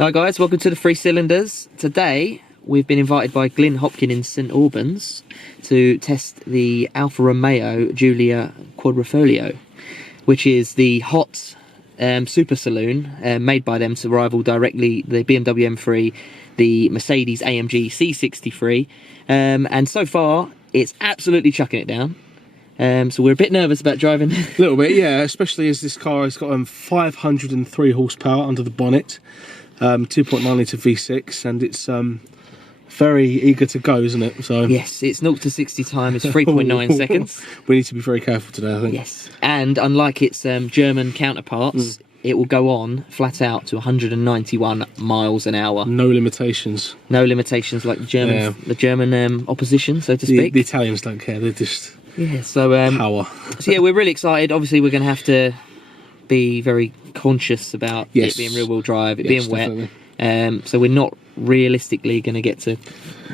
Hi guys, welcome to the Three Cylinders. Today we've been invited by Glyn Hopkin in St Albans to test the Alfa Romeo Giulia Quadrifoglio, which is the hot super saloon made by them to rival directly the BMW M3, the Mercedes AMG C63, and so far it's absolutely chucking it down. So we're a bit nervous about driving. A little bit, yeah, especially as this car has got 503 horsepower under the bonnet, 2.9 litre V6, and it's very eager to go, isn't it? So yes, it's 0 to 60 time is 3.9 seconds. We need to be very careful today, I think. Yes, and unlike its German counterparts, it will go on flat out to 191 miles an hour. No limitations. No limitations like the German opposition, so to speak. The Italians don't care. They're just so power. So yeah, we're really excited. Obviously, we're going to have to be very conscious about it being rear-wheel drive, it being wet. So we're not realistically going to get to.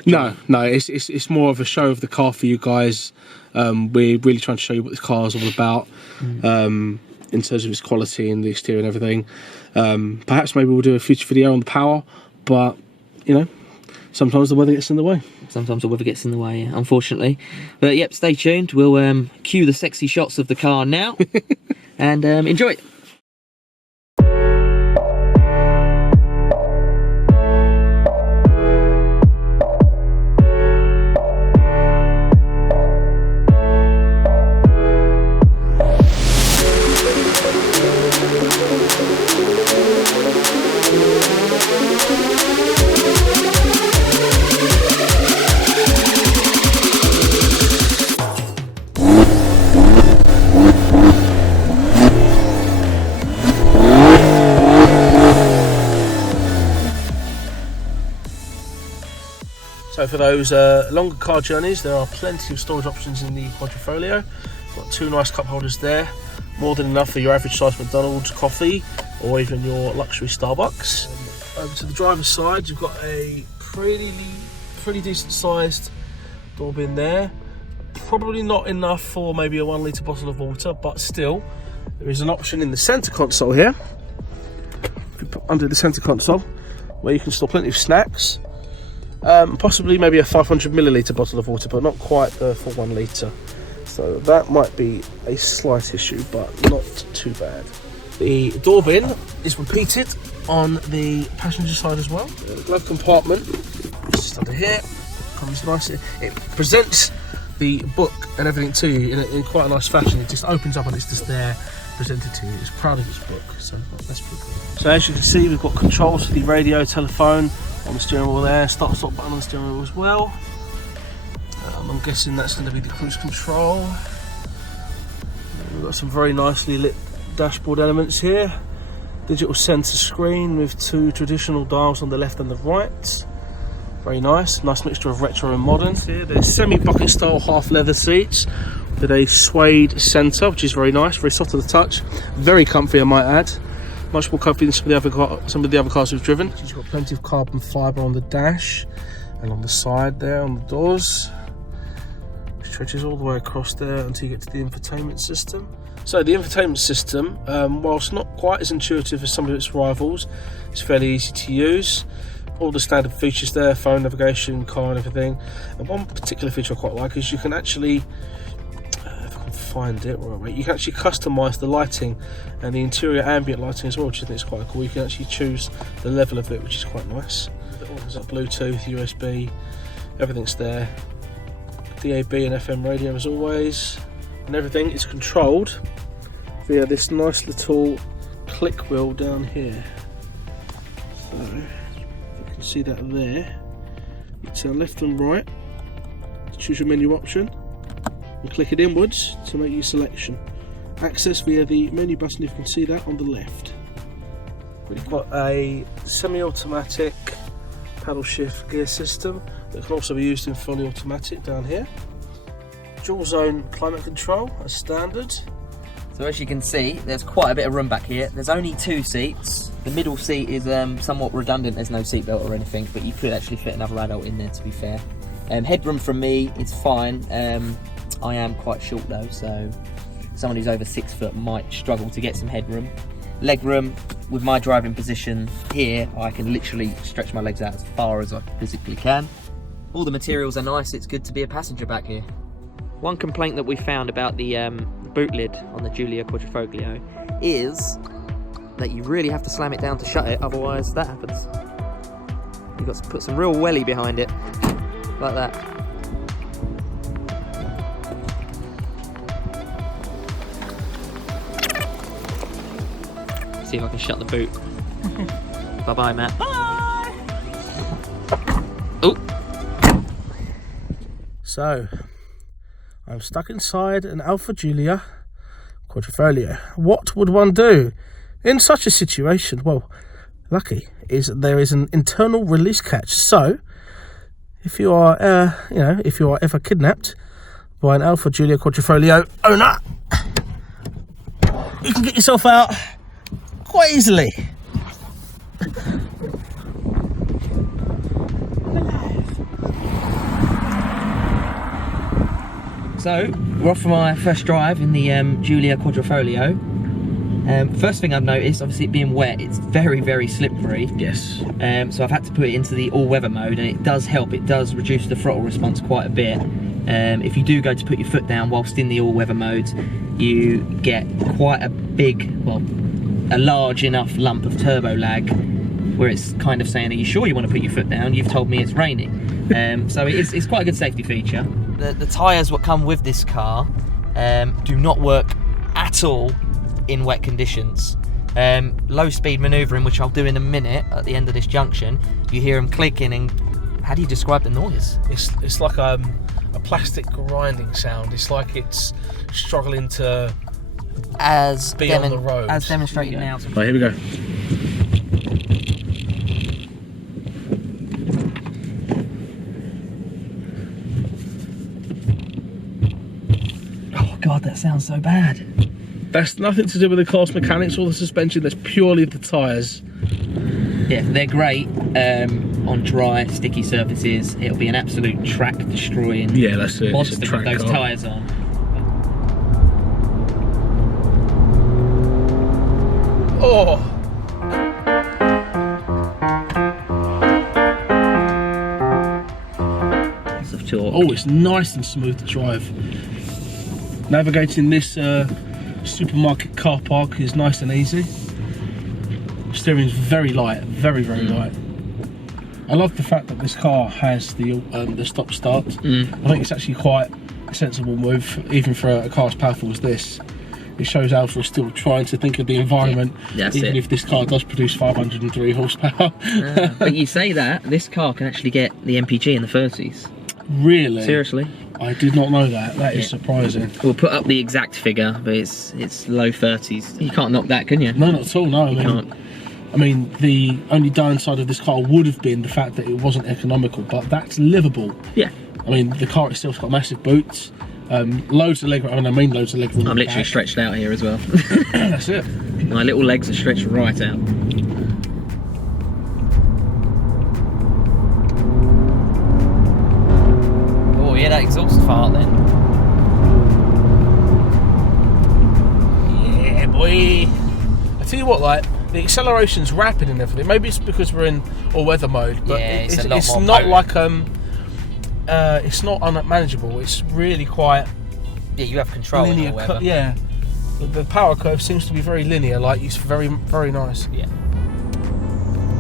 No, it's more of a show of the car for you guys. We're really trying to show you what this car is all about, in terms of its quality and the exterior and everything. Perhaps maybe we'll do a future video on the power, but you know, sometimes the weather gets in the way. Sometimes the weather gets in the way, unfortunately. But yep, stay tuned. We'll cue the sexy shots of the car now and enjoy it. So for those longer car journeys, there are plenty of storage options in the Quadrifoglio. Got two nice cup holders there, more than enough for your average size McDonald's coffee or even your luxury Starbucks. Over to the driver's side, you've got a pretty decent sized door bin there. Probably not enough for maybe a 1 litre bottle of water, but still, there is an option in the centre console here. If you put under the centre console, where you can store plenty of snacks. Possibly maybe a 500 milliliter bottle of water, but not quite the full 1 litre. So that might be a slight issue, but not too bad. The door bin is repeated on the passenger side as well. The glove compartment, just under here, comes nice. It presents the book and everything to you in quite a nice fashion. It just opens up and it's just there, presented to you. It's proud of its book, so that's pretty cool. So as you can see, we've got controls for the radio, telephone on the steering wheel there, start-stop button on the steering wheel as well. I'm guessing that's going to be the cruise control. We've got some very nicely lit dashboard elements here. Digital sensor screen with two traditional dials on the left and the right. Very nice mixture of retro and modern. Here, there's semi-bucket style half leather seats with a suede centre, which is very nice, very soft to the touch, very comfy I might add. Much more comfy than some of the other cars we've driven. She's got plenty of carbon fibre on the dash and on the side there on the doors. It stretches all the way across there until you get to the infotainment system. So the infotainment system, whilst not quite as intuitive as some of its rivals, it's fairly easy to use. All the standard features there, phone, navigation, car and everything. And one particular feature I quite like is you can actually, if I can find it, you can actually customise the lighting and the interior ambient lighting as well, which I think is quite cool. You can actually choose the level of it, which is quite nice. There's like Bluetooth, USB, everything's there. DAB and FM radio as always. And everything is controlled via this nice little click wheel down here. So, you can see that there. You turn left and right to choose your menu option. You click it inwards to make your selection. Access via the menu button, if you can see that on the left. We've got a semi-automatic paddle shift gear system that can also be used in fully automatic down here. Dual zone climate control as standard. So as you can see, there's quite a bit of room back here. There's only 2 seats. The middle seat is somewhat redundant. There's no seatbelt or anything, but you could actually fit another adult in there, to be fair. Headroom from me is fine. I am quite short though, so someone who's over 6 foot might struggle to get some headroom. leg room. With my driving position here, I can literally stretch my legs out as far as I physically can. All the materials are nice, it's good to be a passenger back here. One complaint that we found about the boot lid on the Giulia Quadrifoglio is that you really have to slam it down to shut it, otherwise that happens. You've got to put some real welly behind it, like that. See if I can shut the boot. Bye-bye, Matt. Bye! Oh! So, I'm stuck inside an Alfa Giulia Quadrifoglio. What would one do in such a situation? Well, lucky is that there is an internal release catch. So, if you are, if you are ever kidnapped by an Alfa Giulia Quadrifoglio owner, you can get yourself out quite easily. So, we're off for my first drive in the Giulia Quadrifoglio. First thing I've noticed, obviously it being wet, it's very, very slippery. Yes. So I've had to put it into the all-weather mode, and it does help. It does reduce the throttle response quite a bit. If you do go to put your foot down whilst in the all-weather mode, you get quite a big, well, a large enough lump of turbo lag, where it's kind of saying, are you sure you want to put your foot down? You've told me it's raining. So it's quite a good safety feature. The tyres that come with this car do not work at all in wet conditions. Low speed manoeuvring, which I'll do in a minute at the end of this junction, you hear them clicking, and how do you describe the noise? It's like a plastic grinding sound. It's like it's struggling to be on the road. As demonstrated now. Right, here we go. Oh God, that sounds so bad. That's nothing to do with the car's mechanics or the suspension, that's purely the tyres. Yeah, they're great on dry, sticky surfaces. It'll be an absolute track destroying monster with those tyres on. Oh! Oh, it's nice and smooth to drive. Navigating this supermarket car park is nice and easy. Steering's very light, very, very light. I love the fact that this car has the stop start. I think it's actually quite a sensible move, even for a car as powerful as this. It shows Alfa is still trying to think of the environment, even if this car does produce 503 horsepower. But you say that, this car can actually get the MPG in the 30s. Really? Seriously? I did not know that. That is surprising. We'll put up the exact figure, but it's low 30s. You can't knock that, can you? No, not at all, no. You can't. I mean, the only downside of this car would have been the fact that it wasn't economical, but that's livable. Yeah. I mean, the car itself's got massive boots, loads of leg room. I mean, loads of leg room. I'm literally stretched out here as well. That's it. My little legs are stretched right out. Oh, yeah, that exhaust fart then. Yeah, boy. I tell you what, like, the acceleration's rapid and everything. Maybe it's because we're in all-weather mode, but it's not like it's not unmanageable. It's really quite. Yeah, you have control in all weather. Yeah, the power curve seems to be very linear. Like, it's very, very nice. Yeah.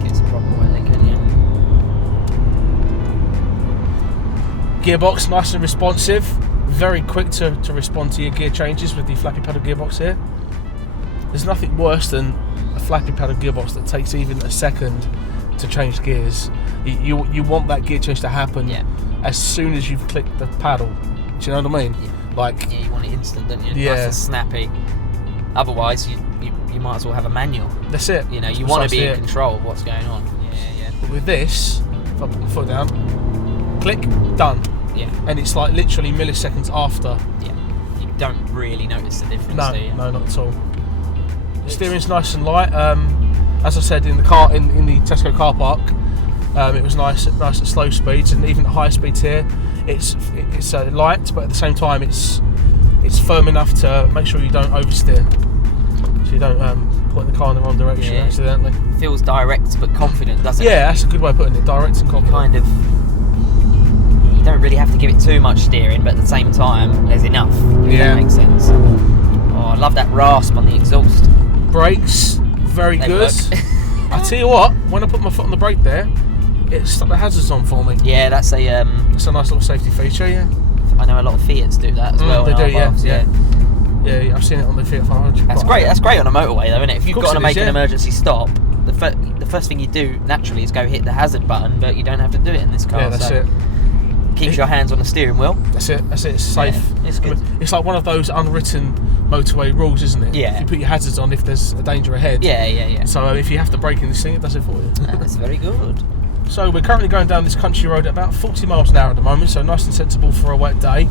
It's a proper way, can you? Gearbox nice and responsive. Very quick to respond to your gear changes with the flappy paddle gearbox here. There's nothing worse than a flappy paddle gearbox that takes even a second to change gears. You want that gear change to happen as soon as you've clicked the paddle. Do you know what I mean? Yeah. Like, you want it instant, don't you? Yeah. Nice and snappy. Otherwise, you might as well have a manual. That's it. You know, you want to be in control of what's going on. Yeah. But with this, if I put the foot down, click, done. Yeah. And it's like literally milliseconds after. Yeah. You don't really notice the difference, do you? No, not at all. The steering's nice and light. As I said, in the the Tesco car park, it was nice at slow speeds, and even at high speeds here, it's light, but at the same time it's firm enough to make sure you don't oversteer, so you don't point the car in the wrong direction accidentally. Feels direct but confident, doesn't it? Yeah, that's a good way of putting it. Direct and confident. Kind of. You don't really have to give it too much steering, but at the same time, there's enough. If that makes sense. Oh, I love that rasp on the exhaust. Brakes, very good. I tell you what, when I put my foot on the brake there, it stuck the hazards on for me. Yeah, that's a It's a nice little safety feature. Yeah. I know a lot of Fiats do that as well. They do, yeah. I've seen it on the Fiat 500. That's great. That's great on a motorway, though, isn't it? If you've got to make an emergency stop, the first thing you do naturally is go hit the hazard button, but you don't have to do it in this car. Yeah, that's it. Keeps your hands on the steering wheel. That's it. It's safe. Yeah, it's good. It's like one of those unwritten motorway rules, isn't it? Yeah. You put your hazards on if there's a danger ahead. Yeah. So if you have to brake in this thing, it does it for you. That's very good. So we're currently going down this country road at about 40 miles an hour at the moment, so nice and sensible for a wet day.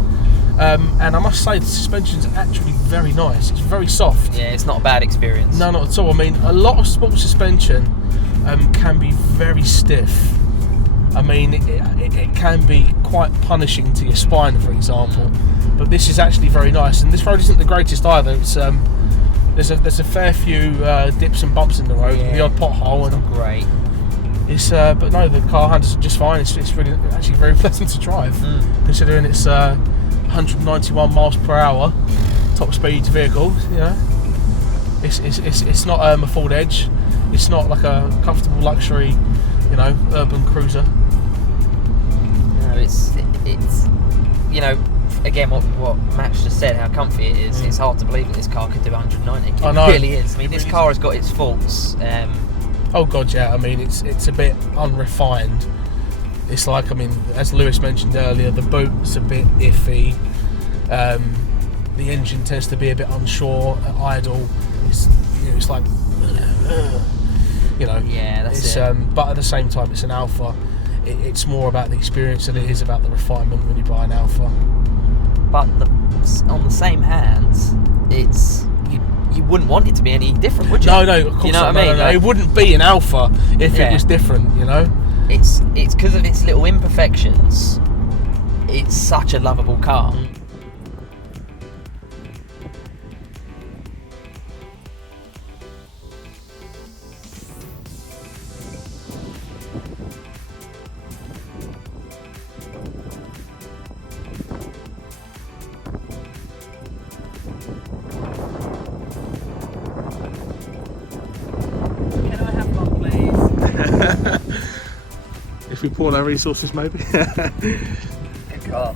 And I must say the suspension's actually very nice. It's very soft. Yeah, it's not a bad experience. No, not at all. I mean, a lot of sport suspension can be very stiff. I mean, it can be quite punishing to your spine, for example. But this is actually very nice. And this road isn't the greatest either. It's there's a fair few dips and bumps in the road, the odd pothole. It's not great. It's but no, the car handles just fine. It's really actually very pleasant to drive, considering it's 191 miles per hour top speed vehicle. You know, it's not a Ford Edge. It's not like a comfortable luxury, you know, urban cruiser. No, it's you know, again what Matt just said, how comfy it is. It's hard to believe that this car could do 190. I know. It really is. I mean, this car has got its faults. Oh god, yeah. I mean, it's a bit unrefined. It's like, I mean, as Lewis mentioned earlier, the boot's a bit iffy. The engine tends to be a bit unsure at idle. It's, you know, it's like, you know. Yeah, that's it. But at the same time, it's an Alfa. It's more about the experience than it is about the refinement when you buy an Alfa. But on the same hands, it's you wouldn't want it to be any different, would you? No, of course not. You know what I mean? No. It wouldn't be an Alfa if it was different, you know? It's because of its little imperfections, it's such a lovable car. If we pour our resources, maybe. Good car.